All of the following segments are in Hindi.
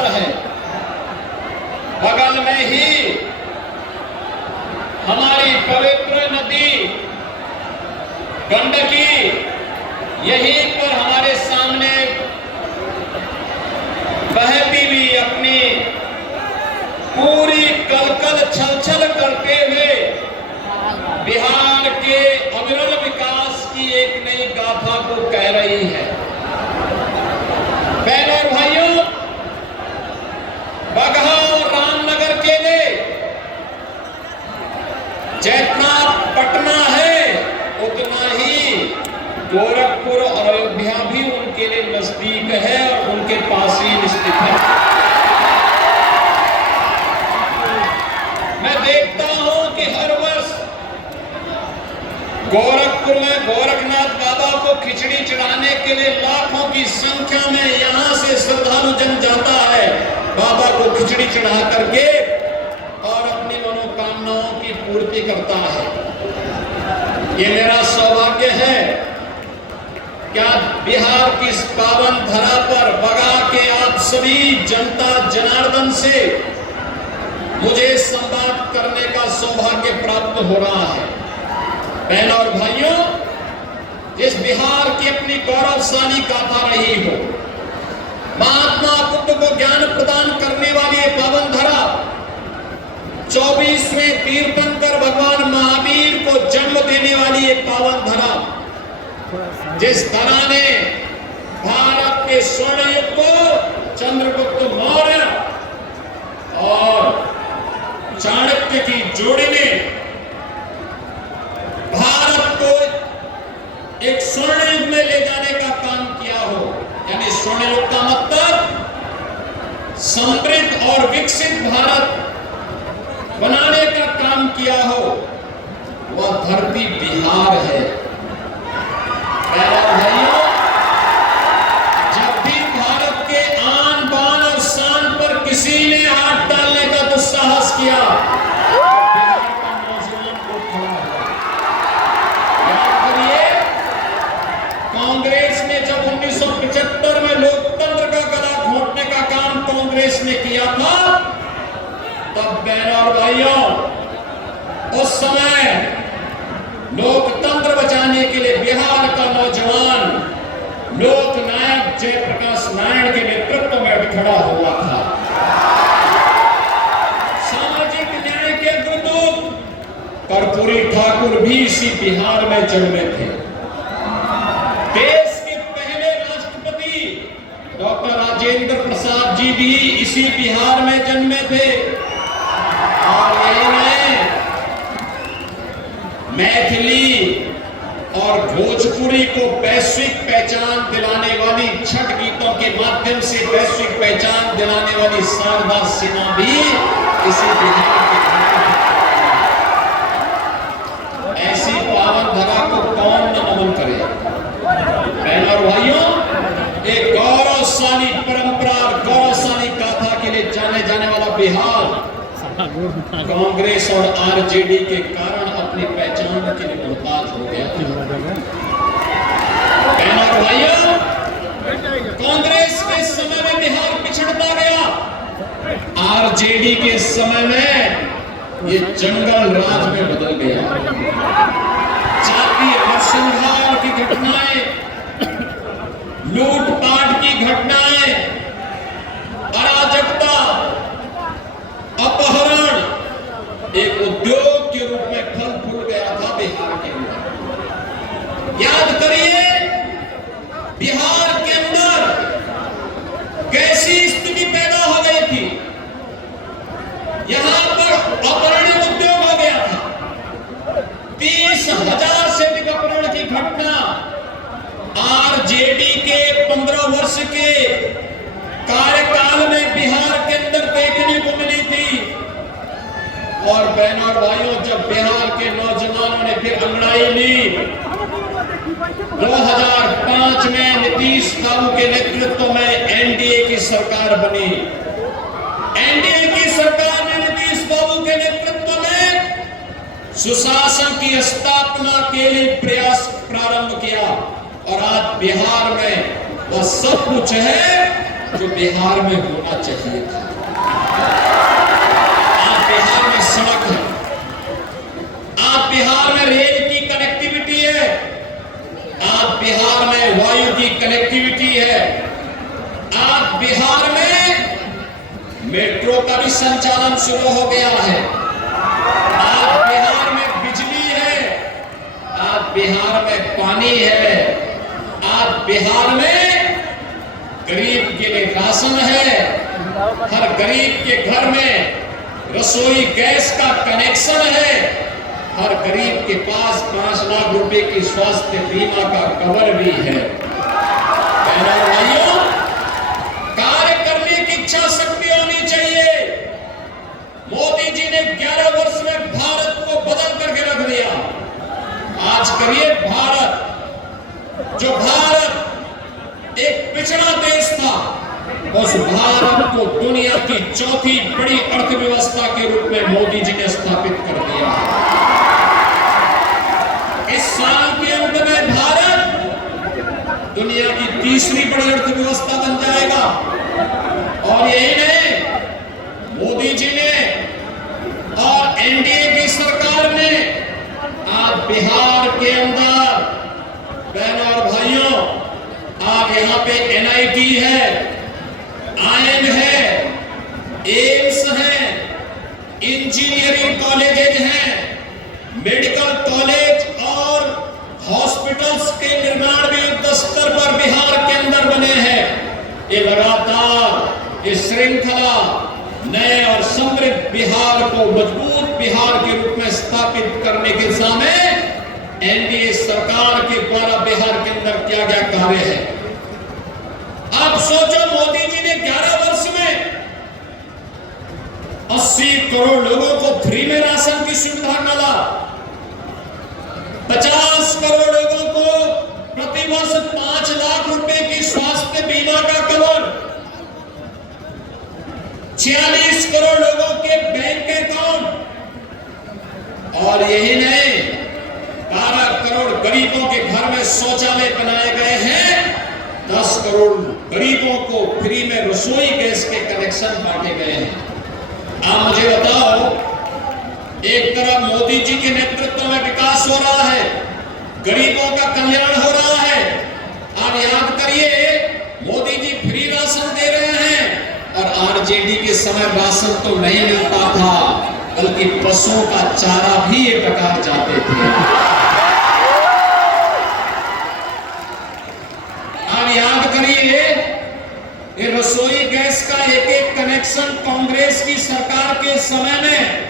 अवसर है। बगल में ही हमारी पवित्र नदी गंडकी, यहीं पर हमारे सामने बहती हुई अपनी पूरी कलकल छलछल करते हुए बिहार के अविरल विकास की एक नई गाथा को कह रही है। बहनों और भाइयों, बगहा और रामनगर के लिए जितना पटना है उतना ही गोरखपुर और अयोध्या भी उनके लिए नजदीक है और उनके पास ही स्थित है। मैं देखता हूं कि हर वर्ष गोरखपुर में गोरखनाथ बाबा को खिचड़ी चढ़ाने के लिए लाखों की संख्या में यहां से श्रद्धालु जन जाता है, बाबा को खिचड़ी चढ़ा करके और अपनी मनोकामनाओं की पूर्ति करता है। ये मेरा सौभाग्य है क्या बिहार की इस पावन धरा पर बगहा के आप सभी जनता जनार्दन से मुझे संवाद करने का सौभाग्य प्राप्त हो रहा है। बहनों और भाइयों, जिस बिहार की अपनी गौरवशाली गाथा रही हो, महात्मा बुद्ध को ज्ञान प्रदान करने वाली ये पावन धरा, 24वें तीर्थंकर भगवान महावीर को जन्म देने वाली ये पावन धरा, जिस धरा ने भारत के स्वर्ण युग को चंद्रगुप्त मौर्य और चाणक्य की जोड़ी ने भारत को एक स्वर्ण युग में ले जाने का काम किया हो, यानी स्वर्ण युग का मतलब समृद्ध और विकसित भारत बनाने का काम किया हो, वह धरती बिहार है। भाइयों, जब भी भारत के आन बान और शान पर किसी ने हाथ डालने का दुस्साहस किया, बिहार का नौजवान को खड़ा हुआ। याद करिए, कांग्रेस ने जब 1975 में लोकतंत्र का गला घोंटने का काम कांग्रेस ने किया था, तब बहनों और भाइयों, उस समय लोकतंत्र बचाने के लिए बिहार का नौजवान लोकनायक जयप्रकाश नारायण के नेतृत्व में खड़ा हुआ था। सामाजिक न्याय के दूत कर्पूरी ठाकुर भी इसी बिहार में जन्मे थे। देश के पहले राष्ट्रपति डॉक्टर राजेंद्र प्रसाद जी भी इसी बिहार में जन्मे थे। और यही नहीं, मैथिली और भोजपुरी को वैश्विक पहचान दिलाने वाली, छठ गीतों के माध्यम से वैश्विक पहचान दिलाने वाली शारदा सिन्हा भी इसी बिहार के। ऐसी पावन धरा को कौन न नमन करे। बहनों और भाइयों, एक गौरवशाली परंपरा और गौरवशाली गाथा के लिए जाने जाने वाला बिहार कांग्रेस और आरजेडी के कारण अपनी पहचान के लिए मुहताज हो गया। बहनों और भाइयों, कांग्रेस के समय में बिहार पिछड़ता गया, आरजेडी के समय में ये जंगल राज में बदल गया। जातीय नरसंहार की घटनाएं, लूटपाट की घटनाएं, अराजकता, अपहरण एक उद्योग के रूप में फल फूल गया था बिहार के अंदर। याद करिए, बिहार के अंदर कैसी स्थिति पैदा हो गई थी। यहां पर अपहरण उद्योग हो गया था। 30,000 से अधिक अपहरण की घटना आरजेडी के 15 वर्ष के कार्यकाल में बिहार के अंदर देखने को मिली थी। और बहनों और भाइयों, जब बिहार के नौजवानों ने फिर अंगड़ाई ली, 2005 में नीतीश बाबू के नेतृत्व में एनडीए की सरकार बनी। एनडीए की सरकार ने नीतीश बाबू के नेतृत्व में सुशासन की स्थापना के लिए प्रयास प्रारंभ किया। और आज बिहार में वह सब कुछ है जो बिहार में होना चाहिए था। आज बिहार में सड़क है, आज बिहार में रेल की कनेक्टिविटी है, आज बिहार में वायु की कनेक्टिविटी है, आज बिहार में मेट्रो का भी संचालन शुरू हो गया है, आज बिहार में बिजली है, आज बिहार में पानी है, आज बिहार में गरीब के लिए राशन है, हर गरीब के घर में रसोई गैस का कनेक्शन है, हर गरीब के पास 5 लाख रुपए की स्वास्थ्य बीमा का कवर भी है। बहनों और भाइयों, कार्य करने की इच्छा शक्ति होनी चाहिए। मोदी जी ने 11 वर्ष में भारत को बदल करके रख दिया। आज करिए, भारत जो भारत एक पिछड़ा देश था, उस भारत को दुनिया की चौथी बड़ी अर्थव्यवस्था के रूप में मोदी जी ने स्थापित कर दिया। इस साल के अंत में भारत दुनिया की तीसरी बड़ी अर्थव्यवस्था बन जाएगा। और यही नहीं, मोदी जी ने और एनडीए की सरकार ने आज बिहार के अंदर, बहनों और भाइयों, आप यहाँ पे एनआईटी है, आईएम है, एम्स है, इंजीनियरिंग कॉलेजेज हैं, मेडिकल कॉलेज और हॉस्पिटल्स के निर्माण भी युद्ध स्तर पर बिहार के अंदर बने हैं। ये लगातार इस श्रृंखला नए और समृद्ध बिहार को मजबूत बिहार के रूप में स्थापित करने के दिशा में एनडीए सरकार के द्वारा बिहार के अंदर किया गया कार्य है। आप सोचो, मोदी जी ने 11 वर्ष में 80 करोड़ लोगों को फ्री में राशन की सुविधा डाला, 50 करोड़ लोगों को प्रतिवर्ष 5 लाख रुपए की स्वास्थ्य बीमा का कवर, 46 करोड़ लोगों के बैंक अकाउंट, और यही नहीं, 12 करोड़ गरीबों के घर में शौचालय बनाए गए हैं, 10 करोड़ गरीबों को फ्री में रसोई गैस के कनेक्शन बांटे गए हैं। आप मुझे बताओ, एक तरफ मोदी जी के नेतृत्व में विकास हो रहा है, गरीबों का कल्याण हो रहा है। आप याद करिए, मोदी जी फ्री राशन दे रहे हैं, और आरजेडी के समय राशन तो नहीं मिलता था, बल्कि पशुओं का चारा भी ये प्रकार जाते थे। आप याद करिए, ये रसोई गैस का एक कनेक्शन कांग्रेस की सरकार के समय में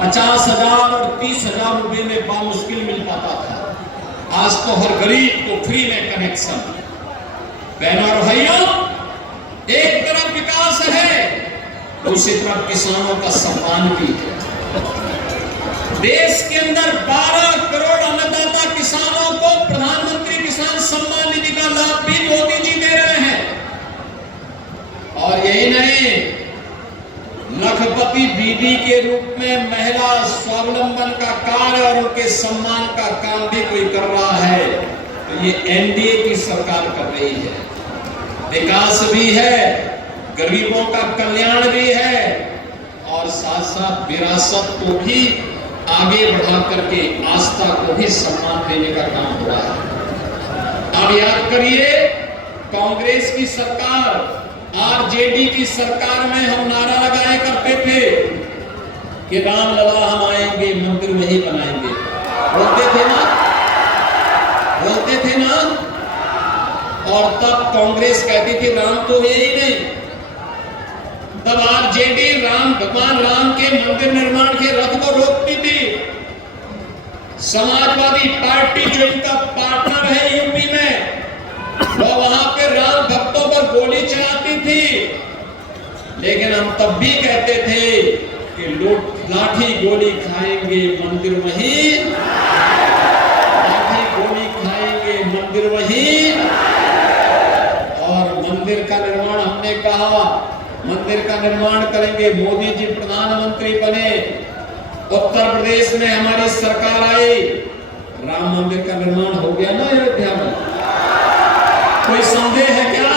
50,000 और 30,000 रुपए में बामुश्किल मिल पाता था। आज तो हर गरीब को फ्री में कनेक्शन। बहनों और भाइयों, एक तरफ विकास है, दूसरी तरफ किसानों का सम्मान भी है। देश के अंदर 12 करोड़ अन्नदाता किसानों को प्रधानमंत्री किसान सम्मान निधि का लाभ भी मोदी जी दे रहे हैं। और यही नहीं, लखपति दीदी के रूप में महिला स्वावलंबन का कार्य और उनके सम्मान का काम भी कोई कर रहा है, तो ये एनडीए की सरकार कर रही है। विकास भी है, गरीबों का कल्याण भी है, और साथ साथ विरासत को भी आगे बढ़ा करके आस्था को भी सम्मान देने का काम हो रहा है। अब याद करिए, कांग्रेस की सरकार, आरजेडी की सरकार में हम नारा लगाया करते थे कि रामलला हम आएंगे, मंदिर वही बनाएंगे। बोलते थे ना, बोलते थे ना। और तब कांग्रेस कहती थी राम तो है ही नहीं। तब आरजेडी भगवान राम के मंदिर निर्माण के रथ को रोकती थी। समाजवादी पार्टी जो इनका पार्टनर है यूपी में, वो वहां पे राम भक्तों पर गोली चलाती थी। लेकिन हम तब भी कहते थे कि लोग लाठी गोली खाएंगे, मंदिर वहीं, लाठी गोली खाएंगे, मंदिर वहीं। और मंदिर का निर्माण, हमने कहा मंदिर का निर्माण करेंगे। मोदी जी प्रधानमंत्री बने, उत्तर प्रदेश में हमारी सरकार आई, राम मंदिर का निर्माण हो गया ना अयोध्या में। कोई संदेह है क्या?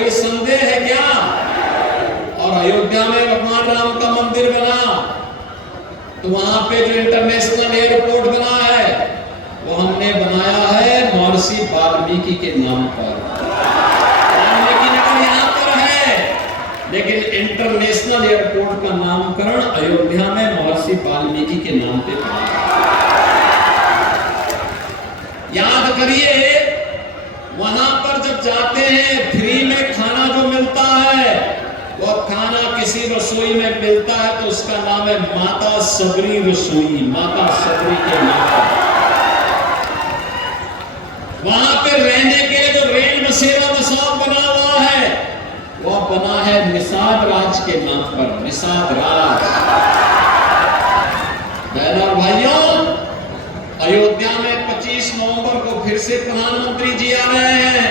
कोई संदेह है क्या? और अयोध्या में भगवान राम का मंदिर बना तो वहां पे जो इंटरनेशनल एयरपोर्ट बना है वो हमने बनाया है महर्षि वाल्मीकि के नाम पर। वाल्मीकि नगर यहाँ पर है, लेकिन इंटरनेशनल एयरपोर्ट का नामकरण अयोध्या में महर्षि वाल्मीकि के नाम पे पड़ा। याद करिए, वहां पर जब जाते हैं फ्री में खाना जो मिलता है, वो खाना किसी रसोई में मिलता है तो उसका नाम है माता सबरी रसोई, माता सबरी के नाम पर। वहां पे रहने के लिए जो रेल बसेरा मसाब बना हुआ है वो बना है निषाद राज के नाम पर, निषाद राज। बहनों और भाइयों, अयोध्या में 25 नवंबर को फिर से प्रधानमंत्री जी आ रहे हैं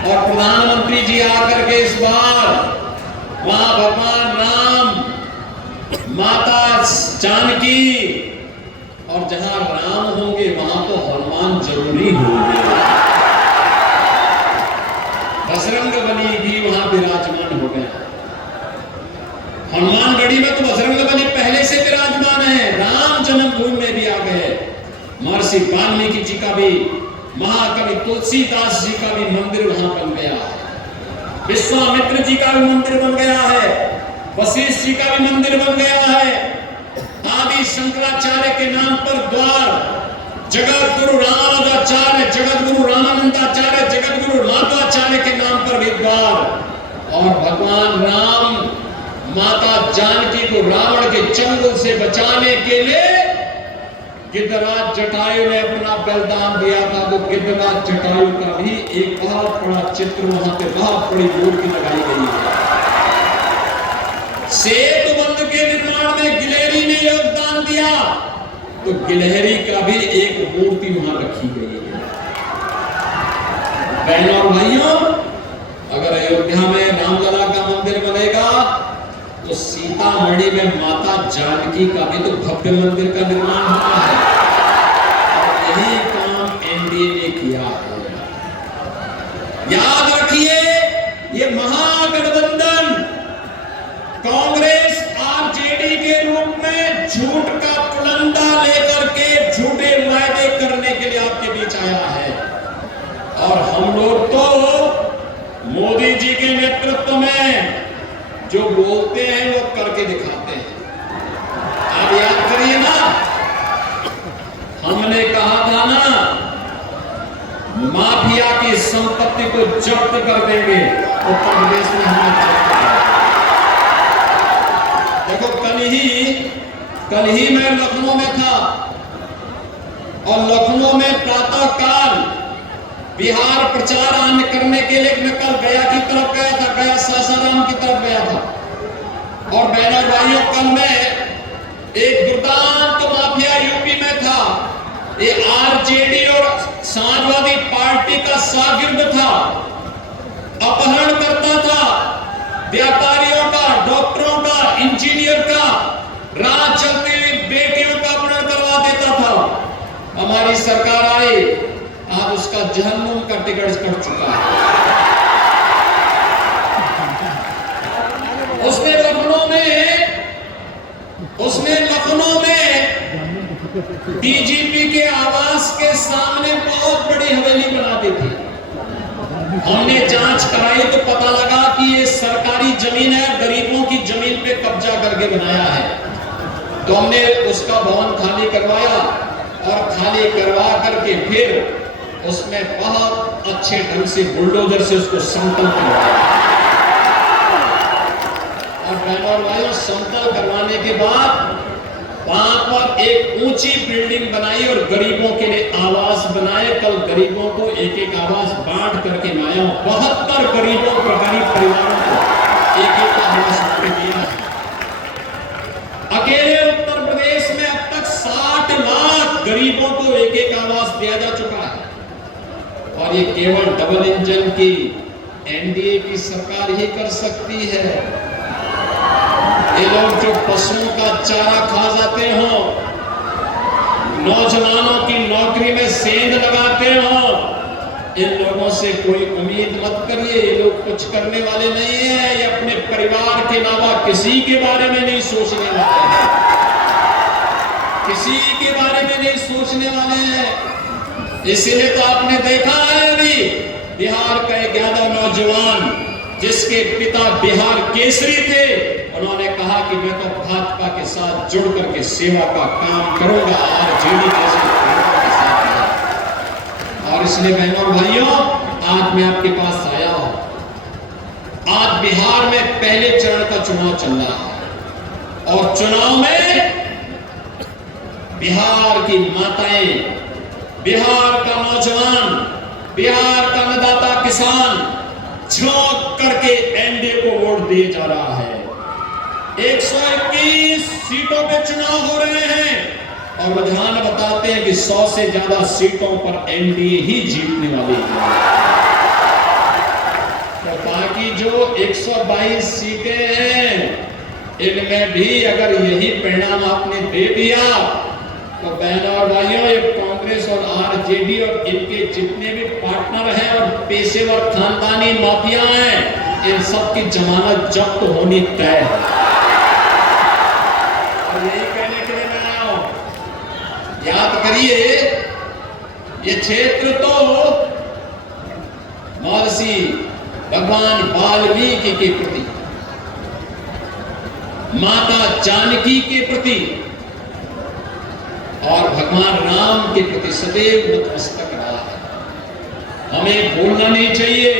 और प्रधानमंत्री जी आकर के इस बार वहां भगवान राम, माता जानकी और जहां राम होंगे वहां तो हनुमान जरूरी होंगे। बजरंगबली भी वहां विराजमान हो गए। हनुमानगढ़ी में तो बजरंगबली पहले से विराजमान है, राम जन्मभूमि में भी आ गए। महर्षि वाल्मीकि जी का भी, महाकवि तुलसीदास जी का भी मंदिर वहां बन गया है। विश्वामित्र जी का भी मंदिर बन गया है, वशिष्ठ जी का भी मंदिर बन गया है। आदि शंकराचार्य के नाम पर द्वार, जगत गुरु रामानुजाचार्य, जगत गुरु रामानंदाचार्य, जगत गुरु माधवाचार्य के नाम पर भी द्वार। और भगवान राम, माता जानकी को रावण के चंगुल से बचाने के लिए गिद्धराज जटायु ने अपना बलिदान दिया था। तो गिद्धराज जटायु का भी एक बहुत बड़ा चित्र वहां पे, बहुत बड़ी मूर्ति लगाई गई है। सेतु बंध के निर्माण में गिलहरी ने योगदान दिया तो गिलहरी का भी एक मूर्ति वहां रखी गई है। बहनों और भाइयों, अगर अयोध्या में रामलला का मंदिर बनेगा तो सीतामढ़ी में माता जानकी का भी तो भव्य मंदिर का निर्माण होना है। और यही काम एनडीए ने किया है। याद रखिए, ये महागठबंधन कांग्रेस आरजेडी के रूप में झूठ का पुलंदा लेकर के झूठे वायदे करने के लिए आपके बीच आया है। और हम लोग तो मोदी जी के नेतृत्व में जो बोलते हैं वो करके दिखाते हैं। आप याद करिए ना, हमने कहा था ना, माफिया की संपत्ति को जब्त कर देंगे उत्तर प्रदेश में। हमने देखो, कल ही मैं लखनऊ में था और लखनऊ में प्रातः काल बिहार प्रचार करने के लिए मैं कल गया की तरफ गया था, गया सासाराम की तरफ गया था। और बहनों भाइयों, कल मैं एक दुर्दांत माफिया यूपी में था। ये आरजेडी और समाजवादी पार्टी का शागिर्द था, अपहरण करता था व्यापारियों का, डॉक्टरों का, इंजीनियर का, राह चलते हुए बेटियों का अपहरण करवा देता था। हमारी सरकार आई, आज उसका जहन्नुम का टिकट कट चुका है। उसने लखनऊ में डीजीपी के आवास के सामने बहुत बड़ी हवेली बना दी थी। हमने जांच कराई तो पता लगा कि ये सरकारी जमीन है, गरीबों की जमीन पे कब्जा करके बनाया है। तो हमने उसका भवन खाली करवाया और खाली करवा करके फिर उसमें बहुत अच्छे ढंग से बुलडोजर से उसको समतल करवाया। और बहनों भाइयों, समतल करवाने के बाद वहां पर एक ऊंची बिल्डिंग बनाई और गरीबों के लिए आवास बनाए। कल गरीबों को एक एक आवास बांट करके लाया। 72 गरीबों को, गरीब परिवारों को एक एक आवास दिया। अकेले उत्तर प्रदेश में अब तक 60 लाख गरीबों को एक एक आवास दिया जा चुका है। और ये केवल डबल इंजन की एनडीए की सरकार ही कर सकती है। ये लोग जो पशुओं का चारा खा जाते हो, नौजवानों की नौकरी में सेंध लगाते हो, इन लोगों से कोई उम्मीद मत करिए, ये लोग कुछ करने वाले नहीं है, ये अपने परिवार के अलावा किसी के बारे में नहीं सोचने वाले हैं, किसी के बारे में नहीं सोचने वाले हैं। इसीलिए तो आपने देखा है अभी बिहार का एक यादव नौजवान जिसके पिता बिहार केसरी थे, उन्होंने कहा कि मैं तो भाजपा के साथ जुड़ करके सेवा का काम करूंगा और जेडी जैसे के साथ। और इसलिए बहनों और भाइयों, आज मैं आपके पास आया हूं। आज बिहार में पहले चरण का चुनाव चल रहा है और चुनाव में बिहार की माताएं, बिहार का नौजवान, बिहार का अन्नदाता किसान झोंक करके एनडीए को वोट दिए जा रहा है। 121 सीटों पे चुनाव हो रहे हैं और रुझान बताते हैं कि 100 से ज्यादा सीटों पर एनडीए ही जीतने वाली है। तो बाकी जो 122 सीटें हैं, इनमें भी अगर यही परिणाम आपने दे दिया तो बहनों और भाइयों, ये कांग्रेस और आरजेडी और इनके जितने भी पार्टनर हैं और पेशेवर खानदानी माफिया हैं, इन सब की जमानत जब्त होनी तय है। और यही कहने के लिए मैं आया हूं, याद करिए ये क्षेत्र तो महर्षि भगवान वाल्मीकि के प्रति, माता जानकी के प्रति और भगवान राम के प्रति सदैव नतमस्तक रहा है। हमें भूलना नहीं चाहिए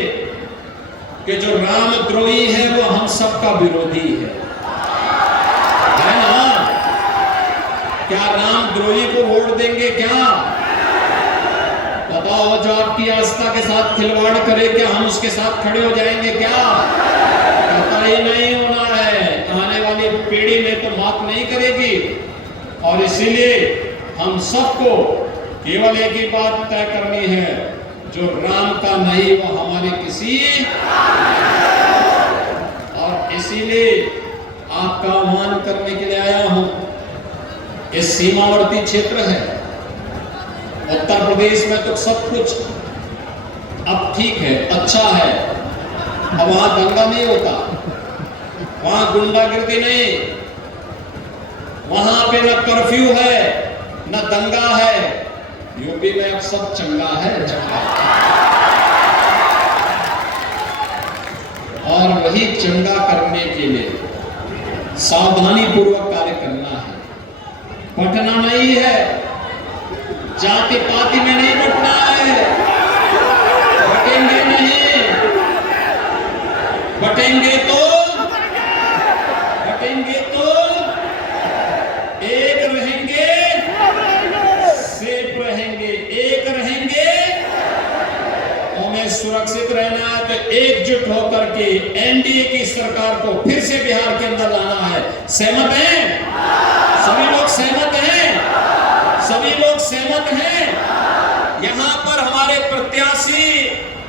कि जो रामद्रोही है वो हम सबका विरोधी है ना? क्या रामद्रोही को वोट देंगे? क्या बताओ, जो आपकी आस्था के साथ खिलवाड़ करे, क्या हम उसके साथ खड़े हो जाएंगे? क्या पता ही नहीं होना है, आने वाली पीढ़ी में तो माफ नहीं करेगी। और इसीलिए हम सबको केवल एक ही बात तय करनी है, जो राम का नहीं वो हमारे किसी। और इसीलिए आपका आह्वान करने के लिए आया हूं। ये सीमावर्ती क्षेत्र है, उत्तर प्रदेश में तो सब कुछ अब ठीक है, अच्छा है, अब वहां दंगा नहीं होता, वहां गुंडागिर्दी नहीं, वहां पे न कर्फ्यू है न दंगा है। यूपी में अब सब चंगा है, चंगा। और वही चंगा करने के लिए सावधानी पूर्वक कार्य करना है, बंटना नहीं है, जाति पाति में नहीं बंटना है, बटेंगे नहीं, बटेंगे तो एक रहेंगे, सेफ रहेंगे, एक रहेंगे। हमें सुरक्षित रहना है तो एकजुट होकर के एनडीए की सरकार को फिर से बिहार के अंदर लाना है। सहमत हैं? सभी लोग सहमत हैं? सभी लोग सहमत हैं? यहां पर हमारे प्रत्याशी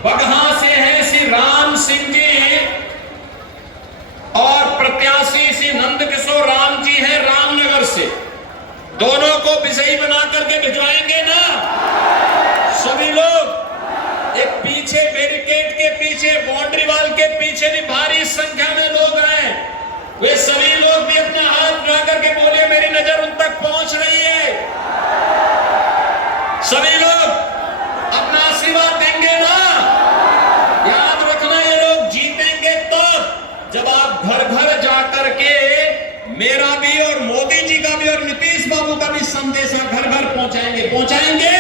बगहा से हैं श्री राम सिंह जी और प्रत्याशी श्री नंदकिशोर राम जी हैं रामनगर से। दोनों को विजयी बना करके भिजवाएंगे ना? सभी लोग एक पीछे बैरिकेड के पीछे, बाउंड्री वॉल के पीछे भी भारी संख्या में लोग हैं, वे सभी लोग भी अपना हाथ उठा करके बोले मेरी नजर उन तक पहुंच रही है। सभी लोग अपना आशीर्वाद देंगे ना? याद रखना, ये लोग जीतेंगे तब जब आप घर घर जाकर के मेरा भी और मोदी जी का भी और नीतीश बाबू का भी संदेशा घर घर पहुंचाएंगे। पहुंचाएंगे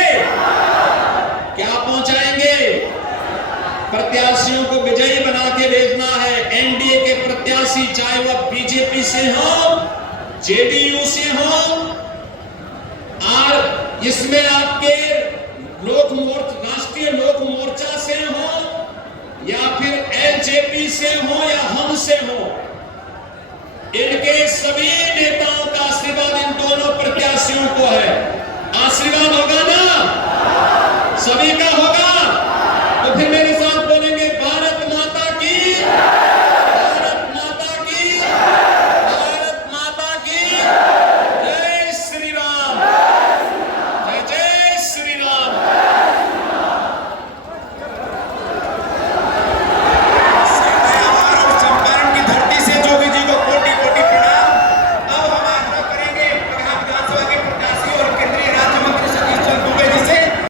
क्या? पहुंचाएंगे। प्रत्याशियों को विजयी बना के भेजना है। एनडीए के प्रत्याशी चाहे वह बीजेपी से हो, जेडीयू से हो, और इसमें आपके राष्ट्रीय लोक मोर्चा से हो या फिर एलजेपी से हो या हम से हो, इनके सभी नेताओं का आशीर्वाद इन दोनों प्रत्याशियों को है। आशीर्वाद होगा ना?